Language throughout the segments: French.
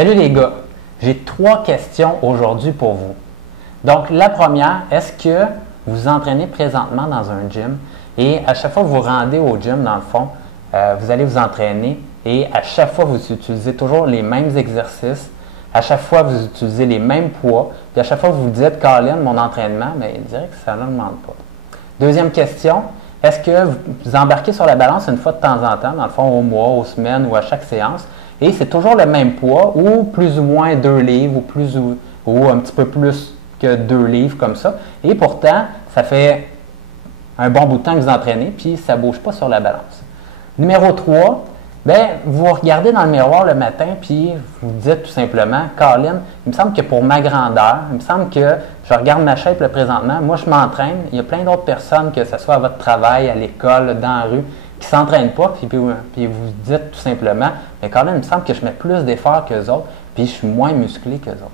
Salut les gars, j'ai 3 questions aujourd'hui pour vous. Donc la première, est-ce que vous vous entraînez présentement dans un gym et à chaque fois que vous vous rendez au gym, dans le fond, vous allez vous entraîner et à chaque fois vous utilisez toujours les mêmes exercices, à chaque fois vous utilisez les mêmes poids, puis à chaque fois vous vous dites, Colin, mon entraînement, mais il dirait que ça n'augmente pas. Deuxième question, est-ce que vous embarquez sur la balance une fois de temps en temps, dans le fond au mois, aux semaines ou à chaque séance, et c'est toujours le même poids ou plus ou moins 2 livres ou un petit peu plus que 2 livres comme ça, et pourtant ça fait un bon bout de temps que vous entraînez, puis ça ne bouge pas sur la balance. Numéro 3, bien, vous regardez dans le miroir le matin, puis vous dites tout simplement, Colin, il me semble que pour ma grandeur, il me semble que je regarde ma shape présentement, moi je m'entraîne, il y a plein d'autres personnes, que ce soit à votre travail, à l'école, dans la rue, qui ne s'entraînent pas, puis vous dites tout simplement, mais Colin, il me semble que je mets plus d'efforts qu'eux autres, puis je suis moins musclé qu'eux autres.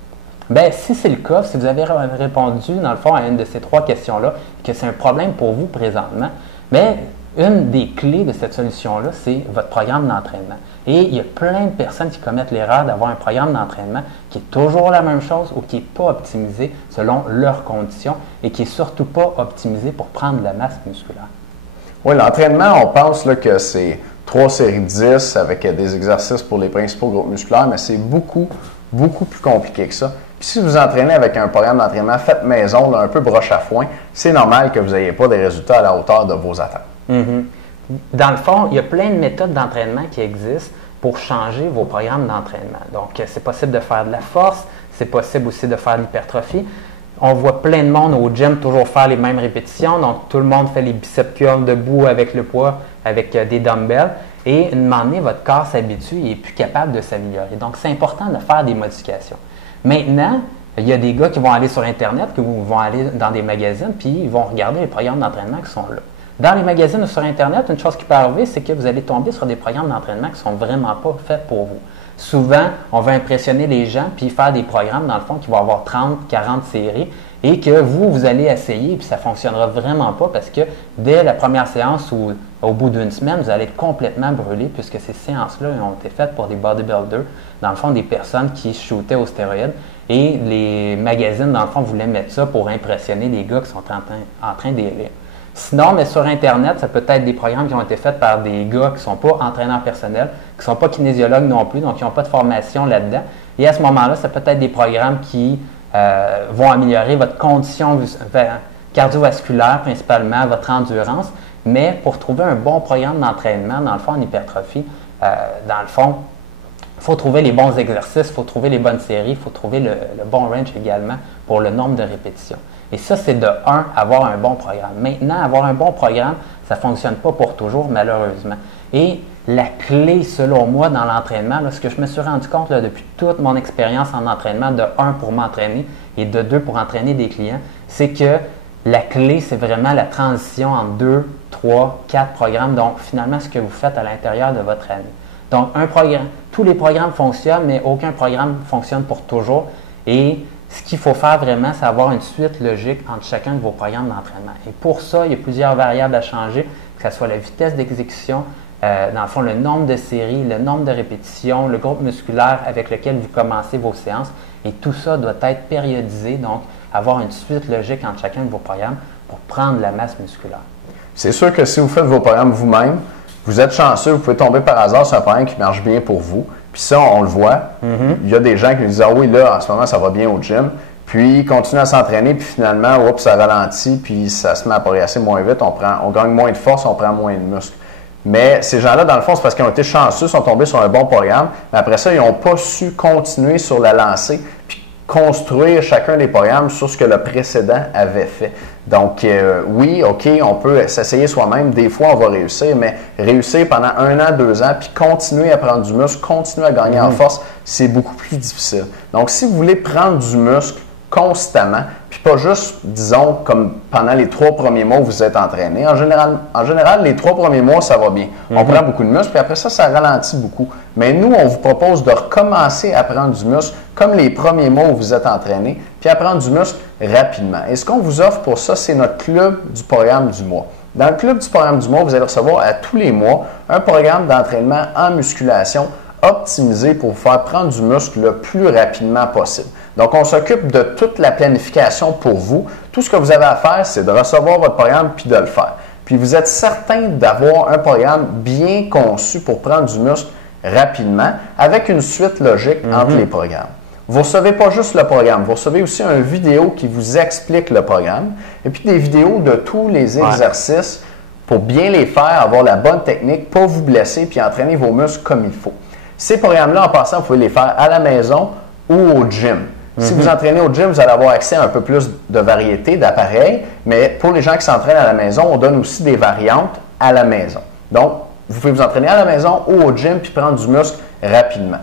Bien, si c'est le cas, si vous avez répondu, dans le fond, à une de ces 3 questions-là, que c'est un problème pour vous présentement, bien, une des clés de cette solution-là, c'est votre programme d'entraînement. Et il y a plein de personnes qui commettent l'erreur d'avoir un programme d'entraînement qui est toujours la même chose ou qui n'est pas optimisé selon leurs conditions et qui n'est surtout pas optimisé pour prendre de la masse musculaire. Oui, l'entraînement, on pense là, que c'est 3 séries de 10 avec des exercices pour les principaux groupes musculaires, mais c'est beaucoup plus compliqué que ça. Puis si vous entraînez avec un programme d'entraînement fait maison, là, un peu broche à foin, c'est normal que vous n'ayez pas des résultats à la hauteur de vos attentes. Dans le fond, il y a plein de méthodes d'entraînement qui existent pour changer vos programmes d'entraînement. Donc, c'est possible de faire de la force, c'est possible aussi de faire de l'hypertrophie. On voit plein de monde au gym toujours faire les mêmes répétitions. Donc, tout le monde fait les biceps curls debout avec le poids, avec des dumbbells. Et une moment donné, votre corps s'habitue et est plus capable de s'améliorer. Donc, c'est important de faire des modifications. Maintenant, il y a des gars qui vont aller sur Internet, qui vont aller dans des magazines, puis ils vont regarder les programmes d'entraînement qui sont là. Dans les magazines ou sur Internet, une chose qui peut arriver, c'est que vous allez tomber sur des programmes d'entraînement qui ne sont vraiment pas faits pour vous. Souvent, on va impressionner les gens puis faire des programmes, dans le fond, qui vont avoir 30, 40 séries et que vous allez essayer puis ça ne fonctionnera vraiment pas parce que dès la première séance ou au bout d'une semaine, vous allez être complètement brûlé puisque ces séances-là ont été faites pour des bodybuilders, dans le fond, des personnes qui shootaient aux stéroïdes et les magazines, dans le fond, voulaient mettre ça pour impressionner les gars qui sont en train d'élire. Sinon, mais sur Internet, ça peut être des programmes qui ont été faits par des gars qui ne sont pas entraîneurs personnels, qui ne sont pas kinésiologues non plus, donc qui n'ont pas de formation là-dedans. Et à ce moment-là, ça peut être des programmes qui vont améliorer votre condition cardiovasculaire, principalement votre endurance. Mais pour trouver un bon programme d'entraînement, dans le fond, en hypertrophie, dans le fond, il faut trouver les bons exercices, il faut trouver les bonnes séries, il faut trouver le bon range également pour le nombre de répétitions. Et ça, c'est de 1, avoir un bon programme. Maintenant, avoir un bon programme, ça ne fonctionne pas pour toujours, malheureusement. Et la clé, selon moi, dans l'entraînement, ce que je me suis rendu compte là, depuis toute mon expérience en entraînement, de 1 pour m'entraîner et de 2 pour entraîner des clients, c'est que la clé, c'est vraiment la transition entre 2, 3, 4 programmes. Donc, finalement, ce que vous faites à l'intérieur de votre année. Donc, tous les programmes fonctionnent, mais aucun programme fonctionne pour toujours. Et ce qu'il faut faire vraiment, c'est avoir une suite logique entre chacun de vos programmes d'entraînement. Et pour ça, il y a plusieurs variables à changer, que ce soit la vitesse d'exécution, dans le fond, le nombre de séries, le nombre de répétitions, le groupe musculaire avec lequel vous commencez vos séances. Et tout ça doit être périodisé, donc avoir une suite logique entre chacun de vos programmes pour prendre la masse musculaire. C'est sûr que si vous faites vos programmes vous-même, vous êtes chanceux, vous pouvez tomber par hasard sur un programme qui marche bien pour vous. Puis ça, on le voit. Il y a des gens qui nous disent « Ah oui, là, en ce moment, ça va bien au gym. » Puis ils continuent à s'entraîner, puis finalement, oups, ça ralentit, puis ça se met à progresser moins vite. On gagne moins de force, on prend moins de muscles. Mais ces gens-là, dans le fond, c'est parce qu'ils ont été chanceux, sont tombés sur un bon programme. Mais après ça, ils n'ont pas su continuer sur la lancée, puis construire chacun des programmes sur ce que le précédent avait fait. Donc, oui, OK, on peut s'essayer soi-même. Des fois, on va réussir, mais réussir pendant 1 an, 2 ans, puis continuer à prendre du muscle, continuer à gagner en force, c'est beaucoup plus difficile. Donc, si vous voulez prendre du muscle constamment, puis pas juste, disons, comme pendant les 3 premiers mois où vous êtes entraîné. En général, les 3 premiers mois, ça va bien. On prend beaucoup de muscle, puis après ça, ça ralentit beaucoup. Mais nous, on vous propose de recommencer à prendre du muscle comme les premiers mois où vous êtes entraîné, puis à prendre du muscle rapidement. Et ce qu'on vous offre pour ça, c'est notre club du programme du mois. Dans le club du programme du mois, vous allez recevoir à tous les mois un programme d'entraînement en musculation optimisé pour vous faire prendre du muscle le plus rapidement possible. Donc, on s'occupe de toute la planification pour vous. Tout ce que vous avez à faire, c'est de recevoir votre programme puis de le faire. Puis, vous êtes certain d'avoir un programme bien conçu pour prendre du muscle rapidement avec une suite logique entre les programmes. Vous ne recevez pas juste le programme, vous recevez aussi une vidéo qui vous explique le programme et puis des vidéos de tous les exercices pour bien les faire, avoir la bonne technique, pas vous blesser puis entraîner vos muscles comme il faut. Ces programmes-là, en passant, vous pouvez les faire à la maison ou au gym. Si vous entraînez au gym, vous allez avoir accès à un peu plus de variété d'appareils, mais pour les gens qui s'entraînent à la maison, on donne aussi des variantes à la maison. Donc, vous pouvez vous entraîner à la maison ou au gym puis prendre du muscle rapidement.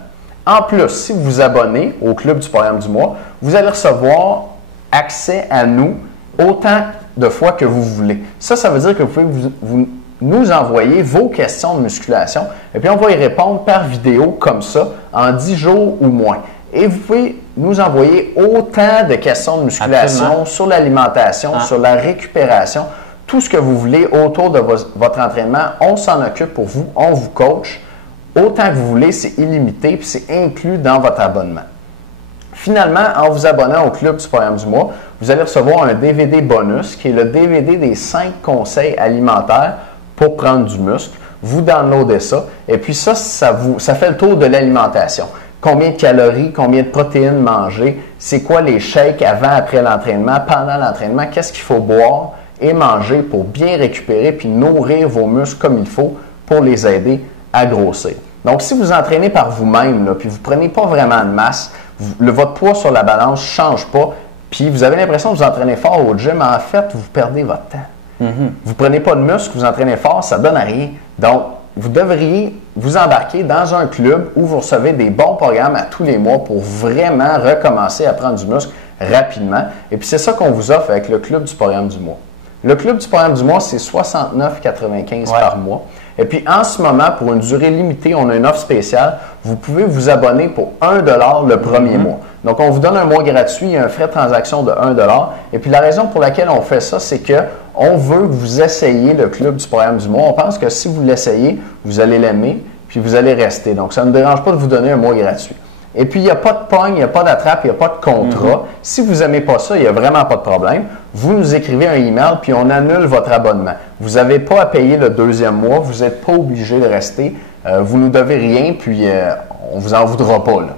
En plus, si vous vous abonnez au Club du programme du mois, vous allez recevoir accès à nous autant de fois que vous voulez. Ça veut dire que vous pouvez nous envoyer vos questions de musculation et puis on va y répondre par vidéo comme ça en 10 jours ou moins. Et vous pouvez nous envoyer autant de questions de musculation sur l'alimentation, sur la récupération, tout ce que vous voulez autour de votre entraînement. On s'en occupe pour vous, on vous coach. Autant que vous voulez, c'est illimité puis c'est inclus dans votre abonnement. Finalement, en vous abonnant au Club du programme du mois, vous allez recevoir un DVD bonus qui est le DVD des 5 conseils alimentaires pour prendre du muscle. Vous downloadez ça et puis ça fait le tour de l'alimentation. Combien de calories, combien de protéines manger, c'est quoi les shakes avant, après l'entraînement, pendant l'entraînement, qu'est-ce qu'il faut boire et manger pour bien récupérer puis nourrir vos muscles comme il faut pour les aider à grossir. Donc, si vous entraînez par vous-même, puis vous ne prenez pas vraiment de masse, votre poids sur la balance ne change pas, puis vous avez l'impression que vous entraînez fort au gym, en fait, vous perdez votre temps. Vous ne prenez pas de muscle, vous entraînez fort, ça ne donne à rien. Donc, vous devriez vous embarquer dans un club où vous recevez des bons programmes à tous les mois pour vraiment recommencer à prendre du muscle rapidement. Et puis, c'est ça qu'on vous offre avec le Club du programme du mois. Le Club du programme du mois, c'est 69,95 par mois. Et puis, en ce moment, pour une durée limitée, on a une offre spéciale. Vous pouvez vous abonner pour 1 $ le premier mois. Donc, on vous donne un mois gratuit, il y a un frais de transaction de 1 $. Et puis, la raison pour laquelle on fait ça, c'est qu'on veut que vous essayiez le Club du programme du mois. On pense que si vous l'essayez, vous allez l'aimer, puis vous allez rester. Donc, ça ne me dérange pas de vous donner un mois gratuit. Et puis, il n'y a pas de pogne, il n'y a pas d'attrape, il n'y a pas de contrat. Si vous n'aimez pas ça, il n'y a vraiment pas de problème. Vous nous écrivez un email, puis on annule votre abonnement. Vous n'avez pas à payer le deuxième mois, vous n'êtes pas obligé de rester. Vous ne nous devez rien, puis on ne vous en voudra pas, là.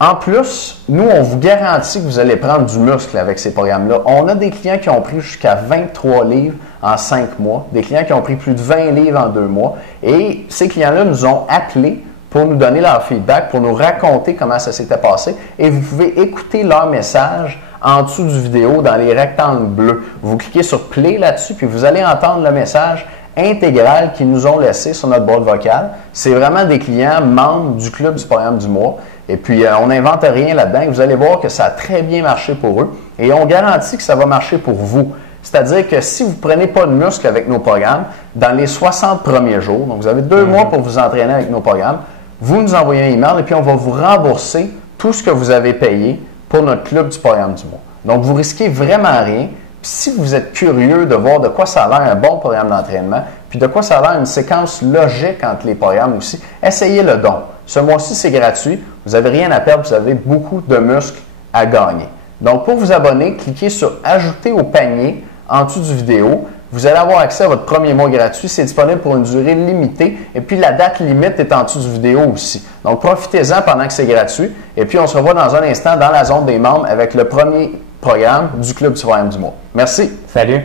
En plus, nous, on vous garantit que vous allez prendre du muscle avec ces programmes-là. On a des clients qui ont pris jusqu'à 23 livres en 5 mois, des clients qui ont pris plus de 20 livres en 2 mois. Et ces clients-là nous ont appelés pour nous donner leur feedback, pour nous raconter comment ça s'était passé. Et vous pouvez écouter leur message en dessous du vidéo dans les rectangles bleus. Vous cliquez sur Play là-dessus, puis vous allez entendre le message intégral qu'ils nous ont laissé sur notre boîte vocale. C'est vraiment des clients membres du Club du programme du mois. Et puis, on n'invente rien là-dedans. Vous allez voir que ça a très bien marché pour eux. Et on garantit que ça va marcher pour vous. C'est-à-dire que si vous ne prenez pas de muscle avec nos programmes, dans les 60 premiers jours, donc vous avez 2 mois pour vous entraîner avec nos programmes, vous nous envoyez un email et puis on va vous rembourser tout ce que vous avez payé pour notre Club du programme du mois. Donc, vous risquez vraiment rien. Puis si vous êtes curieux de voir de quoi ça a l'air un bon programme d'entraînement, puis de quoi ça a l'air une séquence logique entre les programmes aussi, essayez le don. Ce mois-ci, c'est gratuit. Vous n'avez rien à perdre, vous avez beaucoup de muscles à gagner. Donc, pour vous abonner, cliquez sur « Ajouter au panier » en dessous du vidéo. Vous allez avoir accès à votre premier mois gratuit. C'est disponible pour une durée limitée. Et puis, la date limite est en dessous du vidéo aussi. Donc, profitez-en pendant que c'est gratuit. Et puis, on se revoit dans un instant dans la zone des membres avec le premier programme du Club du programme du mois. Merci. Salut.